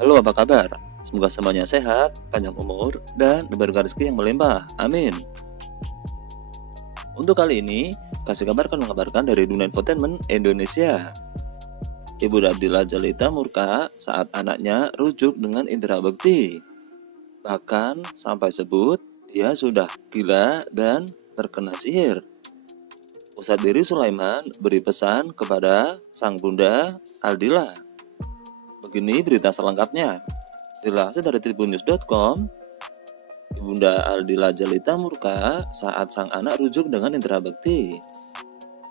Halo, apa kabar? Semoga semuanya sehat, panjang umur, dan diberikan rezeki yang melimpah. Amin. Untuk kali ini, Kasih Kabar akan mengabarkan dari dunia infotainment Indonesia. Ibu Abdillah Jalita murka saat anaknya rujuk dengan indera bekti. Bahkan sampai sebut dia sudah gila dan terkena sihir. Ustadz Diri Sulaiman beri pesan kepada sang bunda Aldila. Begini berita selengkapnya. Dilansir dari tribunnews.com, Ibunda Aldila Jalita murka saat sang anak rujuk dengan indera bekti.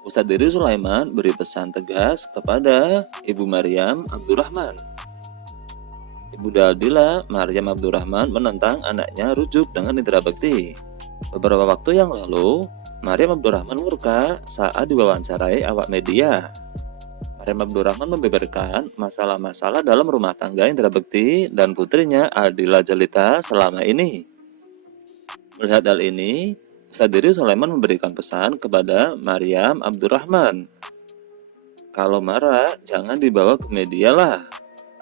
Ustadz Diri Sulaiman beri pesan tegas kepada Ibu Maryam Abdurrahman. Ibunda Aldila, Maryam Abdurrahman, menentang anaknya rujuk dengan indera bekti. Beberapa waktu yang lalu, Maryam Abdurrahman murka saat diwawancarai awak media. Maryam Abdurrahman membeberkan masalah-masalah dalam rumah tangga indera bekti dan putrinya Aldila Jalita selama ini. Melihat hal ini, Ustadz Diri Sulaiman memberikan pesan kepada Maryam Abdurrahman. Kalau marah, jangan dibawa ke media lah.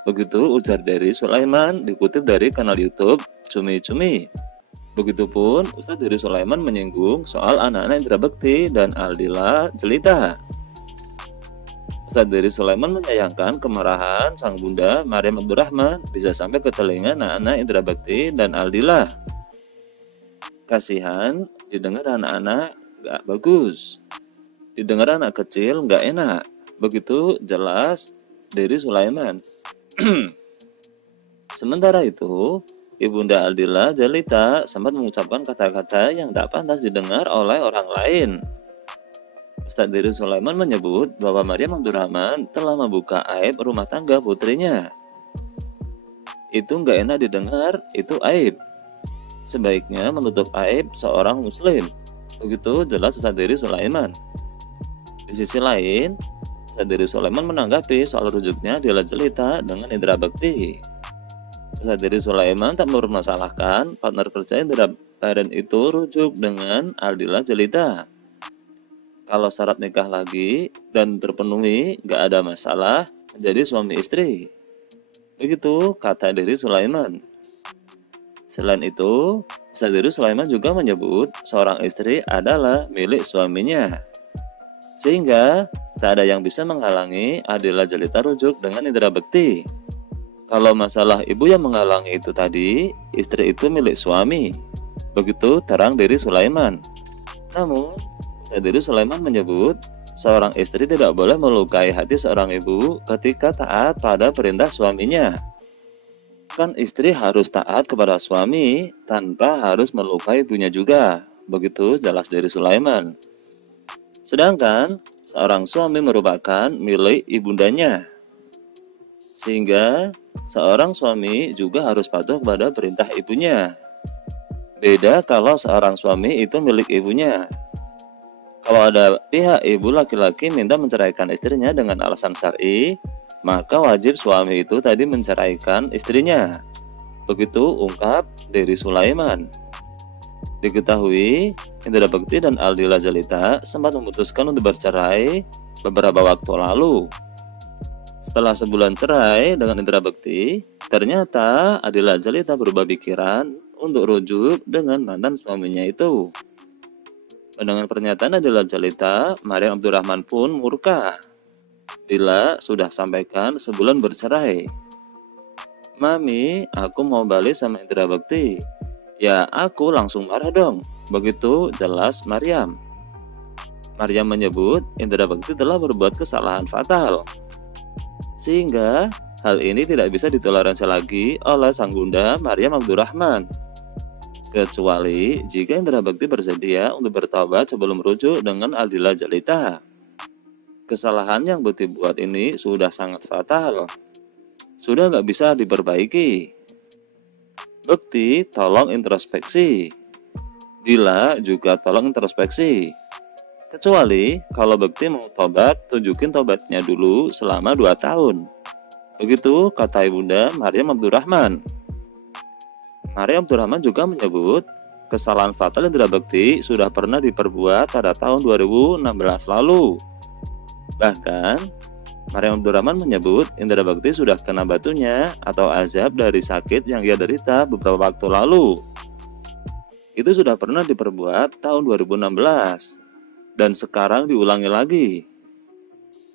Begitu ujar Diri Sulaiman dikutip dari kanal YouTube Cumi Cumi. Begitupun Ustadz Diri Sulaiman menyinggung soal anak-anak indera bekti dan Aldila Jalita. Ustadz Diri Sulaiman menyayangkan kemarahan sang bunda Maryam Abdurrahman bisa sampai ke telinga anak-anak indera bekti dan Aldila. Kasihan, didengar anak-anak gak bagus, didengar anak kecil gak enak. Begitu jelas Diri Sulaiman. Sementara itu, Ibunda Aldila Jalita sempat mengucapkan kata-kata yang tak pantas didengar oleh orang lain. Ustadz Diri Sulaiman menyebut bahwa Maryam Abdurrahman telah membuka aib rumah tangga putrinya. Itu gak enak didengar, itu aib. Sebaiknya menutup aib seorang muslim. Begitu jelas Ustadz Diri Sulaiman. Di sisi lain, Ustadz Diri Sulaiman menanggapi soal rujuknya Aldila Jalita dengan indera bekti. Ustadz Diri Sulaiman tak mempermasalahkan partner kerja indera parent itu rujuk dengan Aldila Jalita. Kalau syarat nikah lagi dan terpenuhi, gak ada masalah menjadi suami istri. Begitu kata Diri Sulaiman. Selain itu, Ustadz Diri Sulaiman juga menyebut seorang istri adalah milik suaminya. Sehingga tak ada yang bisa menghalangi Aldila Jalita rujuk dengan indera bekti. Kalau masalah ibu yang menghalangi itu tadi, istri itu milik suami. Begitu terang Diri Sulaiman. Namun, Ustadz Diri Sulaiman menyebut seorang istri tidak boleh melukai hati seorang ibu ketika taat pada perintah suaminya. Kan istri harus taat kepada suami tanpa harus melukai ibunya juga. Begitu jelas Diri Sulaiman. Sedangkan seorang suami merupakan milik ibundanya. Sehingga seorang suami juga harus patuh kepada perintah ibunya. Beda kalau seorang suami itu milik ibunya. Kalau ada pihak ibu laki-laki minta menceraikan istrinya dengan alasan syar'i, maka wajib suami itu tadi menceraikan istrinya. Begitu ungkap Diri Sulaiman. Diketahui, indera bekti dan Aldila Jalita sempat memutuskan untuk bercerai beberapa waktu lalu. Setelah sebulan cerai dengan indera bekti, ternyata Aldila Jalita berubah pikiran untuk rujuk dengan mantan suaminya itu. Mendengar pernyataan Aldila Jalita, Maryam Abdurrahman pun murka. Dila sudah sampaikan sebulan bercerai. Mami, aku mau balik sama indera bekti. Ya, aku langsung marah dong. Begitu jelas Maryam. Maryam menyebut indera bekti telah berbuat kesalahan fatal. Sehingga hal ini tidak bisa ditoleransi lagi oleh sang bunda Maryam Abdurrahman. Kecuali jika indera bekti bersedia untuk bertobat sebelum rujuk dengan Aldila Jalita. Kesalahan yang bekti buat ini sudah sangat fatal. Sudah gak bisa diperbaiki. Bekti tolong introspeksi. Dila juga tolong introspeksi. Kecuali kalau bekti mau tobat, tunjukin tobatnya dulu selama 2 tahun. Begitu kata ibunda Maryam Abdurrahman. Maryam Abdurrahman juga menyebut kesalahan fatal indera bekti sudah pernah diperbuat pada tahun 2016 lalu. Bahkan Maryam Abdurrahman menyebut Indra Bekti sudah kena batunya atau azab dari sakit yang ia derita beberapa waktu lalu. Itu sudah pernah diperbuat tahun 2016 dan sekarang diulangi lagi.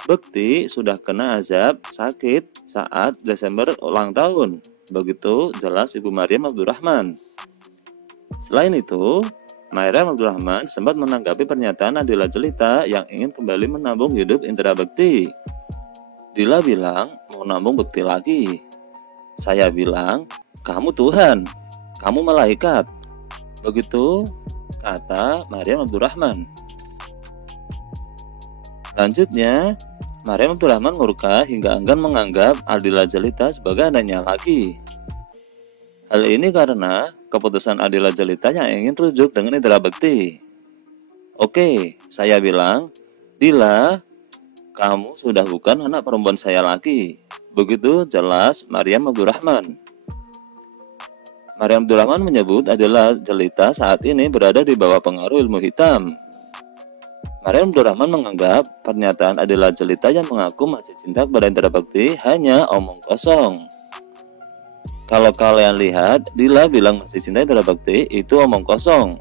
Bekti sudah kena azab sakit saat Desember ulang tahun. Begitu jelas Ibu Maryam Abdurrahman. Selain itu, Maryam Abdurrahman sempat menanggapi pernyataan Adila Jelita yang ingin kembali menambung hidup Indra Bekti. Dila bilang mau nambung Bekti lagi. Saya bilang, kamu Tuhan, kamu malaikat. Begitu kata Maryam Abdurrahman. Lanjutnya, Maryam Abdurrahman murka hingga enggan menganggap Adila Jelita sebagai anaknya lagi. Hal ini karena keputusan Adila Jelita yang ingin rujuk dengan Indra Bekti. Oke, saya bilang, Dila, kamu sudah bukan anak perempuan saya lagi. Begitu jelas Maryam Abdurrahman. Maryam Abdurrahman menyebut Adila Jelita saat ini berada di bawah pengaruh ilmu hitam. Maryam Abdurrahman menganggap pernyataan Adila Jelita yang mengaku masih cinta kepada Indra Bekti hanya omong kosong. Kalau kalian lihat, Dila bilang masih cinta Indra Bekti itu omong kosong.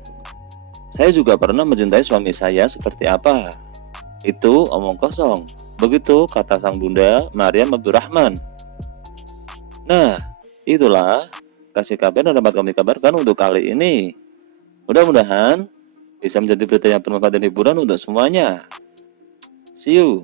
Saya juga pernah mencintai suami saya seperti apa. Itu omong kosong. Begitu kata sang bunda Maryam Abdurrahman. Nah, itulah kasih kabar yang dapat kami kabarkan untuk kali ini. Mudah-mudahan bisa menjadi berita yang bermanfaat dan hiburan untuk semuanya. See you.